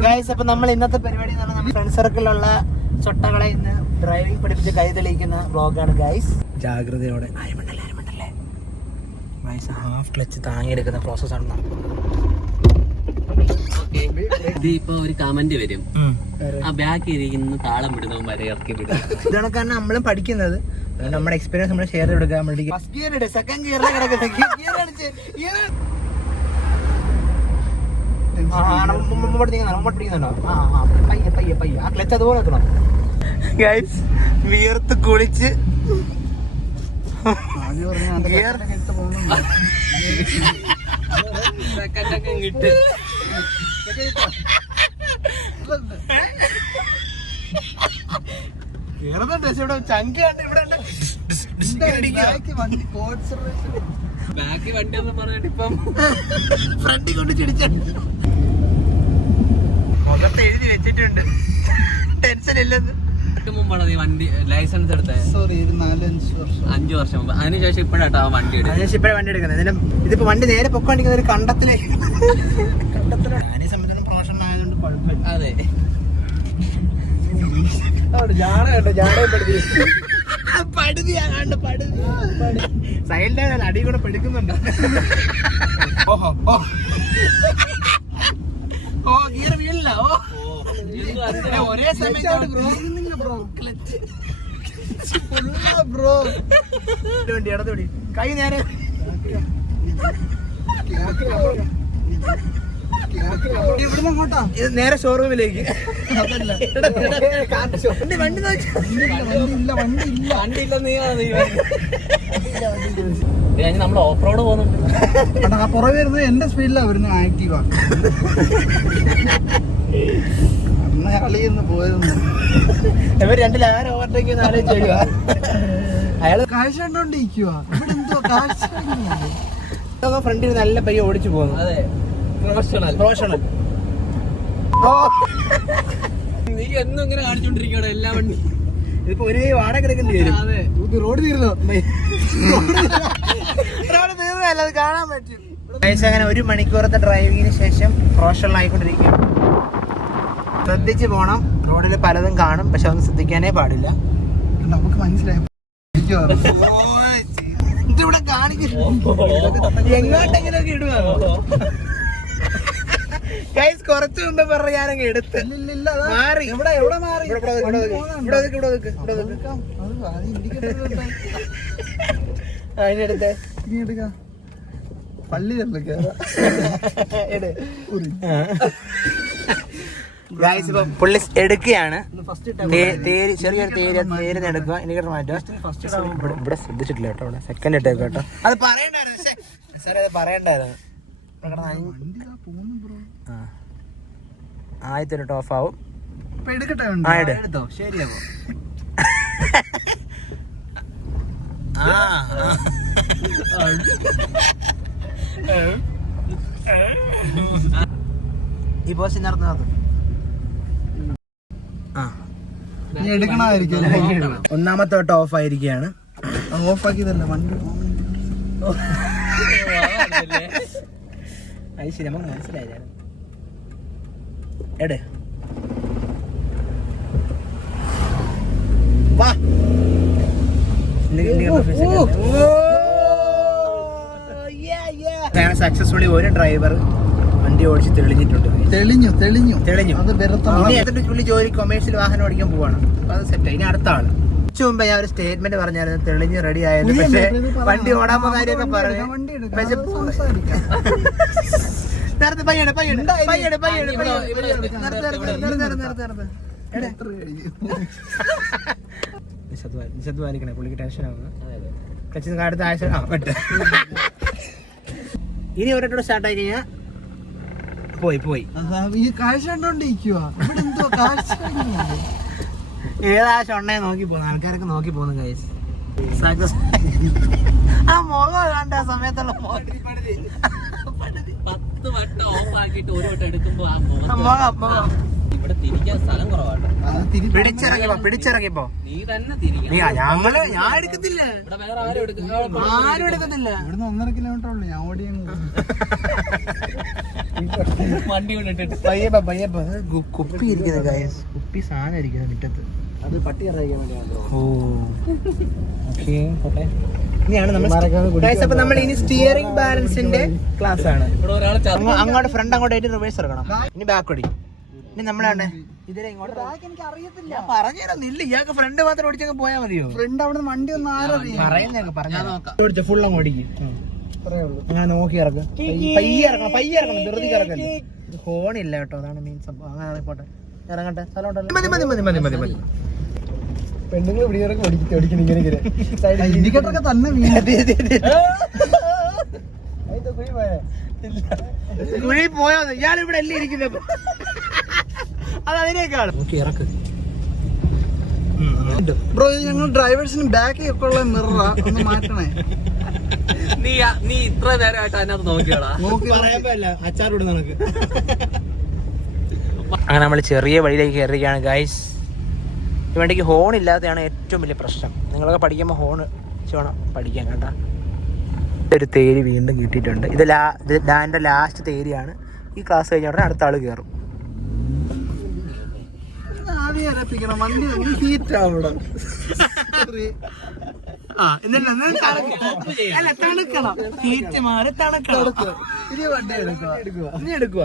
Guys അപ്പൊ നമ്മൾ ഇന്നത്തെ പരിപാടി എന്ന് പറഞ്ഞാൽ നമ്മുടെ ഫ്രണ്ട് സർക്കിളിലുള്ള ചൊട്ടകളെ ഇന്ന് ഡ്രൈവിംഗ് പഠിപ്പിച്ച് കൈ തെളിയിക്കുന്ന ബ്ലോഗാണ് ഗൈസ് ജാഗ്രതയോടെ. അരമണ്ടല്ലേ അരമണ്ടല്ലേ ഗൈസ് ഹാഫ് ക്ലച്ച് താങ്ങിയെടുക്കുന്ന പ്രോസസ്സാണ് ഇതിപ്പോ ഒരു കമന്റ് വരും. ആ ബാക്ക് ഇരിക്കുന്ന താളം വിടുന്നവൻ വരെ ഇറക്കി വിടും. ഇതാണ് നമ്മളും പഠിക്കുന്നത്. നമ്മുടെ എക്സ്പീരിയൻസ് നമ്മൾ ഷെയർ കൊടുക്കാൻ വേണ്ടി first gear second gear guys വിയർത്ത് കുളിച്ച്. ഗിയർ കിട്ട് ഇവിടെ ചങ്ക് കണ്ട് ഇവിടെ ഉണ്ട്. ബാക്കി വണ്ടി എന്ന് പറഞ്ഞിട്ട് ഇപ്പം ഫ്രണ്ടിൽ കൊണ്ട് ചിടിച്ച മുഖത്ത് എഴുതി വെച്ചിട്ടുണ്ട്. ടെൻഷൻ ഇല്ലെന്ന്. തൊട്ട് മുമ്പാണ് വണ്ടി ലൈസൻസ് എടുത്തത് സോറി ഒരു നാലഞ്ച് വർഷം. അഞ്ചു വർഷം മുമ്പ്. അതിനുശേഷം ഇപ്പോഴാട്ടോ ആ വണ്ടി എടുത്തത്. അതിന് ഇപ്പോഴാണ് വണ്ടി എടുക്കുന്നത്. ഇതിപ്പോ വണ്ടി നേരെ പൊക്കോണ്ടിരിക്കുന്ന ഒരു കണ്ടത്തിലെ. കണ്ടത്തിലാണ് ഞാനീ സംബന്ധിച്ചിടത്തോളം പ്രൊഫഷണൽ ആയതുകൊണ്ട് കുഴപ്പമില്ല. അതെ. ജാട കേട്ടോ ജാട പടുതിയാണ്ട് പടുതി സൈലന്റ് അടി കൂടെ പെടുക്കുന്നുണ്ട്. ഓഹോ ഓ. ഗിയർ വീണില്ല. ഓ. ഒരേ സമയത്ത് ബ്രോ ബ്രോ വണ്ടി ഇടത് കൈ നേരെ ഇത് നേരെ ഷോറൂമിലേക്ക് വണ്ടി വണ്ടി ഇല്ല ഇല്ലെന്ന് നമ്മൾ ഓഫ് റോഡ് ആ പുറകെ വരുന്നത് എന്റെ സ്പീഡിലാണ് വരുന്നത് ആക്റ്റീവാ അന്ന് കളിയൊന്ന് ഇവർ രണ്ടിൽ ആരും ഓവർടേക്ക് ചെയ്യുന്ന ആലോചിക്കുക അയാൾ കാഴ്ച കണ്ടോണ്ടിരിക്കുക ഇവിടെ എന്തോ കാഴ്ച ഫ്രണ്ടിൽ നല്ല പയ്യ ഓടിച്ചു പോകുന്നു. അതെ. പ്രൊഫഷണൽ പ്രൊഫഷണൽ നീ എന്നും ഇങ്ങനെ കാണിച്ചോണ്ടിരിക്കണോ എല്ലാ വണ്ടി. ഇതിപ്പോ ഒരു വാടക എടുക്കേണ്ടി വരും. അതെ. റോഡ് തീർന്നോ? റോഡ് തീർന്നല്ല അത് കാണാൻ പറ്റും. അങ്ങനെ ഒരു മണിക്കൂറത്തെ ഡ്രൈവിങ്ങിന് ശേഷം പ്രൊഫഷണൽ ആയിക്കൊണ്ടിരിക്കും ശ്രദ്ധിച്ച് പോണം. റോഡിൽ പലതും കാണും പക്ഷെ ഒന്നും ശ്രദ്ധിക്കാനേ പാടില്ല. നമുക്ക് മനസ്സിലായി. ഇതിവിടെ കാണിക്കുന്നു എങ്ങോട്ടെങ്കിലൊക്കെ ഇടുവാണോ ഗൈസ് കുറച്ച് മുമ്പ് പറഞ്ഞ ഞാനങ്ങ് എടുത്ത്. മാറി. എവിടെ എവിടെ മാറി? ഇവിടെ ഇവിടെ ഇവിടെ ഇവിടെ ഇവിടെ അതിനെടുത്തേ എടുക്കാം. പള്ളിയല്ലേ കേറാ? പുള്ളി എടുക്കുകയാണ്. ചെറിയൊരു തേര് തേര് എടുക്കുക. എനിക്ക് മാറ്റുക. ഇവിടെ ശ്രദ്ധിച്ചിട്ടില്ല കേട്ടോ ഇവിടെ സെക്കൻഡ് ഇട്ടേക്ക് കേട്ടോ. അത് പറയണ്ടായിരുന്നു. സാറേ അത് പറയണ്ടായിരുന്നു. ആദ്യത്തെ ടോഫ് ആവും. എടുക്കട്ടെ ശരിയാവോ. ഈ പോസ്റ്റ് നടന്നു നീ എടുക്കണമായിരിക്കും ഒന്നാമത്തെ വട്ടം ഓഫ് ആയിരിക്കുകയാണ്. ഓഫ് തന്നെ വണ്ടി? അത് ശരി നമുക്ക് മനസ്സിലായില്ല? എട്. വാ. സക്സസ്ഫുള്ളി ഒരു ഡ്രൈവർ വണ്ടി ഓടിച്ച് തെളിഞ്ഞിട്ടുണ്ട്. തെളിഞ്ഞു തെളിഞ്ഞു. തെളിഞ്ഞു. അത് വെറുതെ പുള്ളി ജോലി കൊമേഴ്സ്യൽ വാഹനം ഓടിക്കാൻ പോവാണ്. അപ്പൊ അത് സെറ്റ് ഇനി അടുത്താണ് ആൾ. കുറച്ച് മുമ്പ് ഞാൻ ഒരു സ്റ്റേറ്റ്മെന്റ് പറഞ്ഞായിരുന്നു. തെളിഞ്ഞ് റെഡി ആയത് പുതിയ പക്ഷേ വണ്ടി ഓടാൻ കാര്യമൊക്കെ പറഞ്ഞു. പക്ഷെ. നേരത്തെ ഇവിടെ, ഇവിടെ എടുക്കാം. എത്ര നിശബ്ദമായിരിക്കണേ പുള്ളിക്ക് ടെൻഷൻ ആവുന്നു. അടുത്ത ആഴ്ച ആ പറ്റ ഇനി ഒരിട്ടോട് സ്റ്റാർട്ടായി കഴിഞ്ഞാൽ പോയി പോയി. ഈ കാഴ്ച കണ്ടോണ്ടിരിക്കുക ഇവിടെ എന്തോ കാഴ്ച കാണുന്നില്ല. ഏതാ ഷൊണ്ണയെ നോക്കി പോകുന്ന? ആൾക്കാരൊക്കെ നോക്കി പോകുന്നു സക്സസ് ആ മുഖം കണ്ട സമയത്തുള്ള. പത്ത് വട്ടം ഓഫ് ആക്കിയിട്ട് ഒരു വട്ടം എടുക്കുമ്പോ ആ മുഖം ഇവിടെ തിരിക്കാൻ സ്ഥലം കുറവാട്ടോ. പിടിച്ചിറങ്ങിപ്പോ പിടിച്ചിറങ്ങിപ്പോ. നീ തന്നെ ഞങ്ങൾ ഞാൻ എടുക്കത്തില്ല. ഇവിടെ വേറെ ആരും ആരും എടുക്കത്തില്ല. ഇവിടുന്ന് ഒന്നര കിലോമീറ്റർ ഉള്ളു ഞാൻ ഓടി വണ്ടി കൊണ്ടിട്ടിട്ട് പയ്യപ്പ പയ്യപ്പ കുപ്പി ഇരിക്കുന്നത് ഗൈസ് കുപ്പി സാധനം ഇരിക്കുന്നത് മുറ്റത്ത്. അത് പട്ടി ഇറങ്ങിക്കാൻ വേണ്ടി ഓ. ഓക്കെ പോട്ടെ. ഇനിയാണ് നമ്മൾ നമ്മൾ ഇനി സ്റ്റിയറിംഗ് ബാലൻസിന്റെ ക്ലാസ് ആണ്. അങ്ങോട്ട് ഫ്രണ്ട് അങ്ങോട്ടായിട്ട് റിവേഴ്സ് എടുക്കണം ഇനി ബാക്ക് ഓടി ഇനി നമ്മളാണ് ഇതിലെ ഇങ്ങോട്ട് എനിക്ക് അറിയത്തില്ല. പറഞ്ഞുതരാം ഇല്ല ഇയാൾക്ക് ഫ്രണ്ട് മാത്രം ഓടിച്ചങ്ങ് പോയാ മതിയോ? ഫ്രണ്ട് അവിടെ വണ്ടി ഒന്ന് ആരറിയാം പറയുന്നൊക്കെ പറഞ്ഞു ഞാൻ നോക്കാം. ഓടിച്ച ഫുൾ അങ്ങ് ഓടിക്കും. ഉള്ളൂ. നോക്കി ഇറക്കും. പയ്യ ഇറക്കണം പയ്യ ഇറക്കണം. ധൃതി ഇറക്കല്ലേ ഹോണില്ല കേട്ടോ. അതാണ് മെയിൻ സംഭവം. അങ്ങനെ പോട്ടെ. ഇറങ്ങട്ടെ. സ്ഥലം ഉണ്ടല്ലോ പെണ്ണുങ്ങൾ ഇവിടെ ഓടിക്കും ഓടിക്കണം ഇങ്ങനെ ഇങ്ങനെ. ഇൻഡിക്കേറ്റർ ഒക്കെ തന്നെ കുഴി പോയേ? കുഴി പോയോ ഇയാൾ ഇവിടെ അല്ലേ ഇരിക്കുന്നത്? അത് അതിനേക്കാണ് നോക്കി ഇറക്ക്. ബ്രോ ഇത് ഞങ്ങൾ ഡ്രൈവേഴ്സിന് ബാക്കിൽ ഒക്കെ ഉള്ള മിററാ ഒന്ന് മാറ്റണേ. നീ നീ ഇത്ര നേരമായിട്ട് അതിനകത്ത് നോക്കിയാടാ. നോക്കി പറയാൻ പറ്റില്ല അച്ചാറോട് നമുക്ക് അങ്ങനെ നമ്മൾ ചെറിയ വഴിയിലേക്ക് കയറിയാണ് ഗൈസ് ഈ വണ്ടിക്ക് ഹോൺ ഇല്ലാത്തതാണ് ഏറ്റവും വലിയ പ്രശ്നം. നിങ്ങളൊക്കെ പഠിക്കുമ്പോൾ ഹോൺ വേണം പഠിക്കാൻ കേട്ടാ. ഒരു തേര് വീണ്ടും കിട്ടിയിട്ടുണ്ട്. ഇത് ലാ ഇത് ഡാന്റെ ലാസ്റ്റ് തേരിയാണ്. ഈ ക്ലാസ് കഴിഞ്ഞ ഉടനെ അടുത്ത ആൾ കയറും ആദ്യം വണ്ടി ഹീറ്റ് അവിടെ ആ എന്നിട്ട് ഒന്ന് തണുക്കണം. അല്ല തണുക്കണം. ഹീറ്റ് മാറി തണുക്കണം. ഇനി വണ്ടി എടുക്കുക ഇനി എടുക്കുക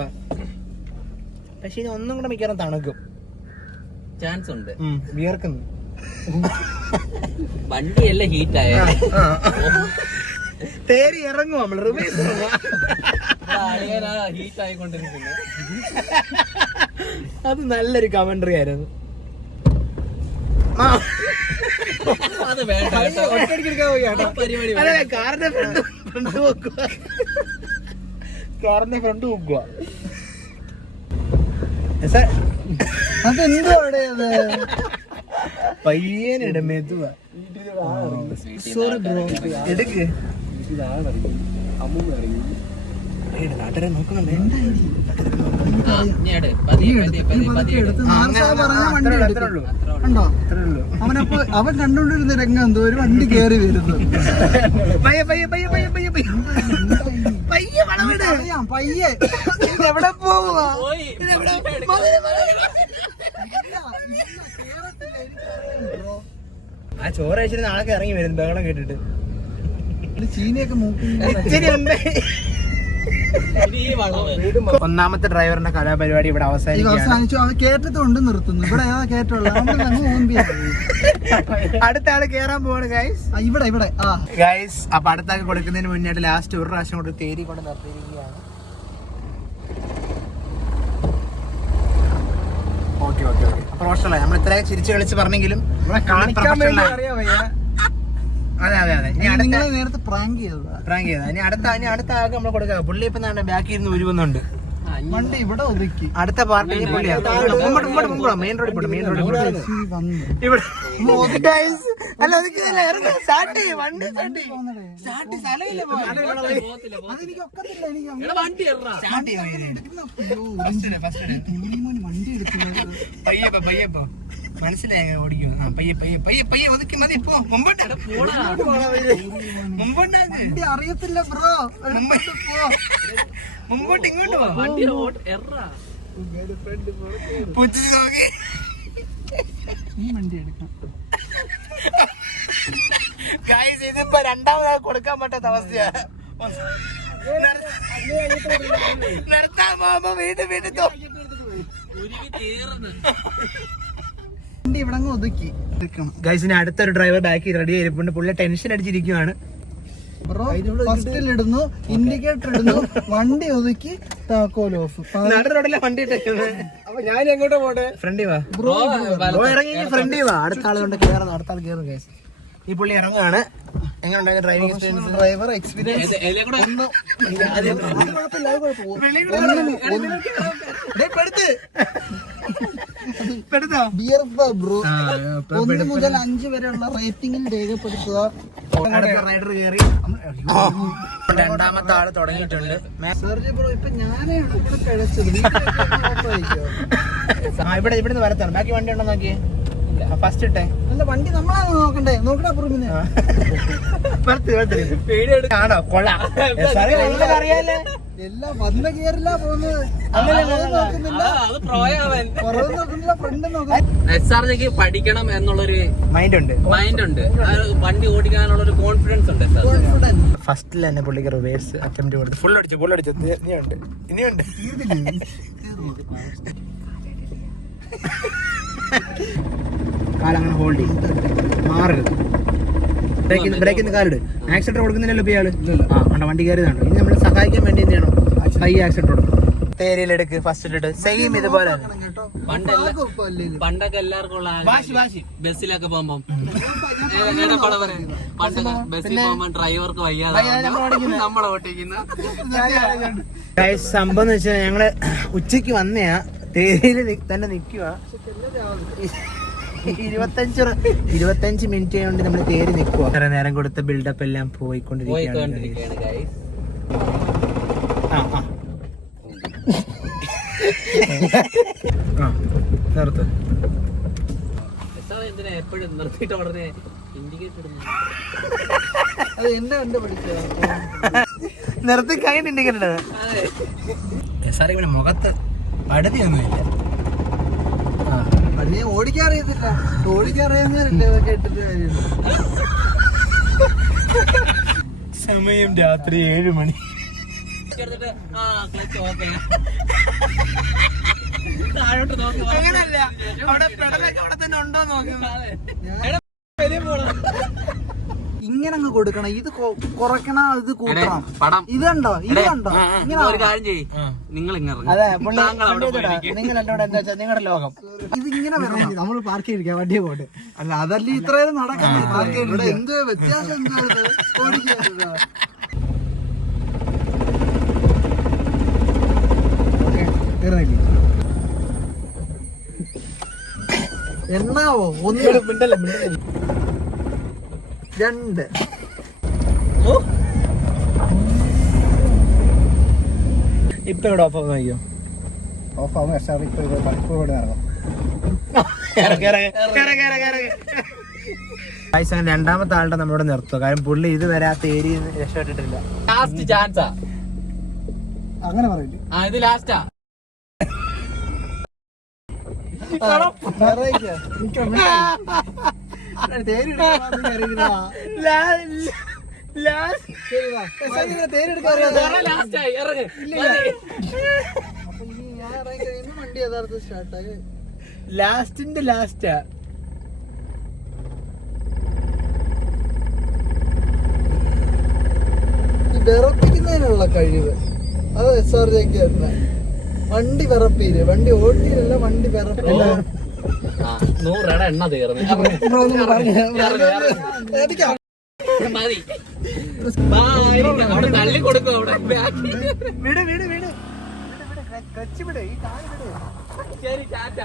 പക്ഷെ ഇനി ഒന്നും കൂടെ മിക്കവാറും തണുക്കും. ചാൻസ് ഉണ്ട്. വിയർക്കുന്നു. വണ്ടിയല്ല ഹീറ്റ് ആയ തേരി ഇറങ്ങും നമ്മൾ റിവേഴ്സ് ഹീറ്റ് ആയിക്കൊണ്ടിരിക്കുന്നത് അത് നല്ലൊരു കമന്ററി ആയിരുന്നു. അത് വേണ്ട. അല്ല, കാറിന്റെ ഫ്രണ്ട് ഫ്രണ്ട് നോക്കുക കാറിന്റെ ഫ്രണ്ട് നോക്കുക അതെന്തോ അവിടെ അത്? പയ്യനിട മെതുവ സോറി ബ്രോ എടുക്ക്. ഏയ്, നാട്ടുകാരെ നോക്കുന്നുണ്ട് അവനപ്പോ അവൻ കണ്ടുകൊണ്ടിരുന്ന രംഗം എന്തോ ഒരു വണ്ടി കേറി വരുന്നു. പയ്യെ പയ്യെ പയ്യെ പയ്യെ പയ്യെ പയ്യെ. പയ്യെ വളവിട് അറിയാം പയ്യെ. ഇത് എവിടെ പോവാ പോയി. ആ ചോറ് കഴിച്ചിട്ട് നാളെ ഇറങ്ങി വരും ബഹളം കേട്ടിട്ട്. ചീനയൊക്കെ ചീനിയൊക്കെ മൂക്കി ഒന്നാമത്തെ ഡ്രൈവറിന്റെ കലാപരിപാടി ഇവിടെ അവസാനിച്ചു. അവൻ കേറ്റത്തുകൊണ്ട് നിർത്തുന്നു. ഇവിടെ ഏതാ കേറ്റുള്ള അടുത്ത ആൾ കേറാൻ പോവാണ് ഗൈസ് ഇവിടെ ഇവിടെ. ഗൈസ് അപ്പൊ അടുത്ത ആൾക്ക് കൊടുക്കുന്നതിന് മുന്നായിട്ട് ലാസ്റ്റ് ഒരു പ്രാവശ്യം കൊണ്ട് തേരി കൊണ്ട് നിർത്തിയിരിക്കുകയാണ്. ഓക്കെ ഓക്കെ ഓക്കെ പ്രൊഫഷണലായി നമ്മൾ ഇത്രയും ചിരിച്ചു കളിച്ച് പറഞ്ഞെങ്കിലും professional ആയി. അതെ അതെ അതെ. ഇനി അടുത്ത നിങ്ങളെ നേരത്തെ പ്രാങ്ക് ചെയ്തതാ. പ്രാങ്ക് ചെയ്താ ഇനി അടുത്ത ഇനി അടുത്ത ആൾക്ക് നമ്മൾ കൊടുക്കാം. പുള്ളി ഇപ്പൊ എന്താണ് ബാക്കിൽ ഇരുന്ന് ഉരുവുന്നുണ്ട്. വണ്ടി ഇവിടെ ഒതുക്കി. അടുത്ത പാർട്ടി പുള്ളിയാ. മുമ്പോട്ട് മുമ്പോട്ട് മുമ്പോട്ട് മെയിൻ റോഡിൽ പോട്ടെ മെയിൻ റോഡിൽ പോട്ടെ ഇവിടെ Guys, അല്ല ഒതുക്കിയതല്ല? ഇറങ്ങ്. സ്റ്റാർട്ട് ചെയ്യ്. വണ്ടി സ്റ്റാർട്ട് ചെയ്യ്. സ്റ്റാർട്ട് സ്ഥലമില്ല. അതെനിക്ക് ഒക്കത്തില്ല എനിക്ക് ഇടറാ. സ്റ്റാർട്ട് ചെയ്യ്. ഇട്. ടൂറിമോന് വണ്ടി എടുത്തില്ല. പയ്യപ്പോ പയ്യപ്പോ. മനസ്സിലായി എങ്ങനെ ഓടിക്കും ആ പയ്യെ പയ്യെ പയ്യെ പയ്യെ ഒതുക്കി മതി പോ. മുമ്പോട്ട്. മുമ്പോട്ടാക്ക് വണ്ടി അറിയത്തില്ല ബ്രോ. മുമ്പോട്ട് പോ. മുമ്പോട്ട് ഇങ്ങോട്ട് പോ നോക്കി. വണ്ടി എടുക്കാം. ഇതിപ്പോ രണ്ടാമത് കൊടുക്കാൻ പറ്റാത്ത അവസ്ഥയാ. നിർത്താൻ പോകുമ്പോ വീണ്ടും വീണ്ടും. വണ്ടി ഇവിടെ അങ്ങ് ഒതുക്കി. ഗൈസിന് അടുത്തൊരു ഡ്രൈവർ ബാക്കി റെഡി ആയിരിക്കും പുള്ളി ടെൻഷൻ അടിച്ചിരിക്കുവാണ്. ബ്രോ ഫസ്റ്റിൽ ഇടുന്നു ഇൻഡിക്കേറ്റർ ഇടുന്നു വണ്ടി ഒതുക്കി താക്കോൽ ഓഫ് നട റോഡിലെ വണ്ടി അപ്പൊ ഞാൻ എങ്ങോട്ട് പോട്ടെ? ഫ്രണ്ടി വാ. ബ്രോ ഇറങ്ങി ഫ്രണ്ടി വാ. അടുത്ത ആൾ കൊണ്ട് കേറുന്നു അടുത്ത ആൾ കേറുന്നു ഗൈസ് ഈ പുള്ളി ഇറങ്ങുകയാണ് എങ്ങനെ ഉണ്ടായിരുന്നു ഡ്രൈവിംഗ് എക്സ്പീരിയൻസ് ഡ്രൈവർ എക്സ്പീരിയൻസ് കൂടെ? ബിയർ ബ്രോ. ഒന്ന് മുതൽ അഞ്ച് വരെയുള്ള റേറ്റിംഗിൽ രേഖപ്പെടുത്തുക. റൈഡർ കയറി രണ്ടാമത്തെ ആൾ തുടങ്ങിയിട്ടുണ്ട്. സെർജി ബ്രോ ഇപ്പൊ ഞാനേ ഇവിടെ പിഴച്ചത് ഇവിടെ ഇവിടുന്ന് വരത്താണ് ബാക്കി വണ്ടി ഉണ്ടോ നോക്കിയേ? ഫസ്റ്റ് ഇട്ടേ. അല്ല വണ്ടി നമ്മളാണ് നോക്കണ്ടേ? നോക്കടാ പുറമിന് ആണോ? കൊള്ളാം. അറിയാലേ. എല്ലാം വന്ന ഗിയറിലാ പോകുന്നത് നോക്കുന്നില്ല. പഠിക്കണം എന്നുള്ളൊരു മൈൻഡ് ഉണ്ട് മൈൻഡ് ഉണ്ട് വണ്ടി ഓടിക്കാനുള്ള ഒരു കോൺഫിഡൻസ് ഉണ്ട് സാർ കോൺഫിഡൻസ് ഫസ്റ്റിൽ തന്നെ പുള്ളിക്ക് റിവേഴ്സ് അറ്റംപ്റ്റ് കൊടുത്ത്. ഫുൾ അടിച്ചു ഫുൾ അടിച്ചു. ഇനിയുണ്ട്. ഇനിയുണ്ട്. കാലങ്ങനെ ഹോൾഡ് ചെയ്യും. മാറരുത്. ബ്രേക്കിന്ന് ബ്രേക്കിന്ന് കാലിട്. ആക്സിഡന്റ് കൊടുക്കുന്നില്ലല്ലോ ഇപ്പൊ ഇയാൾ? ആ വണ്ടി കയറിയതാണ് ഇനി നമ്മളെ സഹായിക്കാൻ വേണ്ടി എന്ത് ചെയ്യണം? ഹൈ ആക്സിഡന്റ് കൊടുക്കും തേരിയിലെടുക്ക് ഫസ്റ്റ് ഇട്ടിട്ട്. സെയിം ഇതുപോലെ പണ്ടൊക്കെ എല്ലാവർക്കും ഉള്ള വാശി വാശി. ബസ്സിലൊക്കെ പോകുമ്പോ. പണ്ടൊക്കെ ബസ്സിൽ പോകുമ്പോ ഡ്രൈവർക്ക് വയ്യാതെ നമ്മളെ ഓട്ടിക്കുന്ന സംഭവം എന്ന് വെച്ചാൽ ഞങ്ങൾ ഉച്ചയ്ക്ക് വന്നയാ. തേരിയിൽ തന്നെ നിക്കുക ഇരുപത്തഞ്ച് ഇരുപത്തഞ്ച് മിനിറ്റ് കൊണ്ട് നമ്മൾ തേരി നിൽക്കുക അത്ര നേരം കൊടുത്ത ബിൽഡപ്പ് എല്ലാം പോയിക്കൊണ്ടിരിക്കുകയാണ് പോയിക്കൊണ്ടിരിക്കുകയാണ് guys. ആ, ആ. ആ, നിർത്ത് എസ് ആർ എന്തിനാ എപ്പോഴും നിർത്തിയിട്ട് ഉടനെ ഇൻഡിക്കേറ്റർ ഇടുന്നു അത് എന്നെ കണ്ട് പഠിച്ചതാ. നിർത്തി സാറേ ഇവിടെ മുഖത്ത് പടുതിയൊന്നുമില്ല ആ. അത് ഞാൻ ഓടിക്കാൻ അറിയത്തില്ല ഓടിക്കാൻ അറിയുന്നവരല്ലേ സമയം രാത്രി ഏഴ് മണി. എടുത്തിട്ട് ആ ക്ലച്ച് ഓക്കെ. താഴോട്ട് നോക്കി അങ്ങനല്ല. അവിടെ പെടലൊക്കെ അവിടെ തന്നെ ഉണ്ടോ നോക്കി. ഇങ്ങനെ അങ്ങ് കൊടുക്കണം. ഇത് കൊറക്കണ കുറയ്ക്കണം ഇത് കൂട്ടണം. പടം. ഇത് കണ്ടോ? ഇത് കണ്ടോ? ഇങ്ങനെ ഒരു കാര്യം ചെയ്യ്. നിങ്ങൾ അതെ നിങ്ങൾ എന്നോട് എന്താ വെച്ചാൽ നിങ്ങളുടെ ലോകം. ഇത് ഇങ്ങനെ വരണം. നമ്മൾ പാർക്ക് ചെയ്തിരിക്കാം വണ്ടിയെ പോട്ട് അല്ല അതല്ല ഇത്രയും നടക്കുന്നത് ഇവിടെ എന്ത് വ്യത്യാസം എന്താ എണ്ണാവോ ഒന്ന്. രണ്ട്. ഇപ്പൊ ഇവിടെ ഓഫ് ആവുന്നോ ഓഫ് ആവുന്ന എക്സ്ട്രാ ഇപ്പൊ ഇവിടെ മണിക്കൂർ ഇവിടെ ഇറങ്ങും രണ്ടാമത്തെ ആളുടെ നമ്മളിവിടെ നിർത്തുക കാരണം പുള്ളി ഇതുവരെ ആ തേരി രക്ഷപ്പെട്ടിട്ടില്ല. ലാസ്റ്റ് ചാൻസാ അങ്ങനെ പറയില്ലേ? ആ ഇത് ലാസ്റ്റാ ലാസ്റ്റിന്റെ ലാസ്റ്റാ. വിറപ്പിക്കുന്നതിനുള്ള കഴിവ്. അത് എസ് ആർ ജെക്ക് തന്നെ. വണ്ടി വിറപ്പീര്. വണ്ടി ഓട്ടിയില്ല വണ്ടി വിറപ്പില്ല ആ, നൂറ് രൂപയുടെ എണ്ണ തീർന്നു. മതി. അവിടെ തള്ളി കൊടുക്കും അവിടെ. വിട് വിട് വിട്. ശരി ടാറ്റ.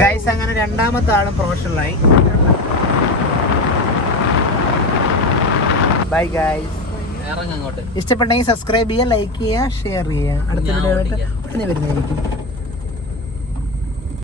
ഗൈസ് അങ്ങനെ രണ്ടാമത്തെ ആളും പ്രൊഫഷണലായി ബൈ ഗൈസ് ഇഷ്ടപ്പെട്ടെങ്കിൽ സബ്സ്ക്രൈബ് ചെയ്യുക ലൈക്ക് ചെയ്യുക ഷെയർ ചെയ്യുക. അടുത്ത വീഡിയോ ആയിട്ട്. ഉടനെ വരുന്നതായിരിക്കും.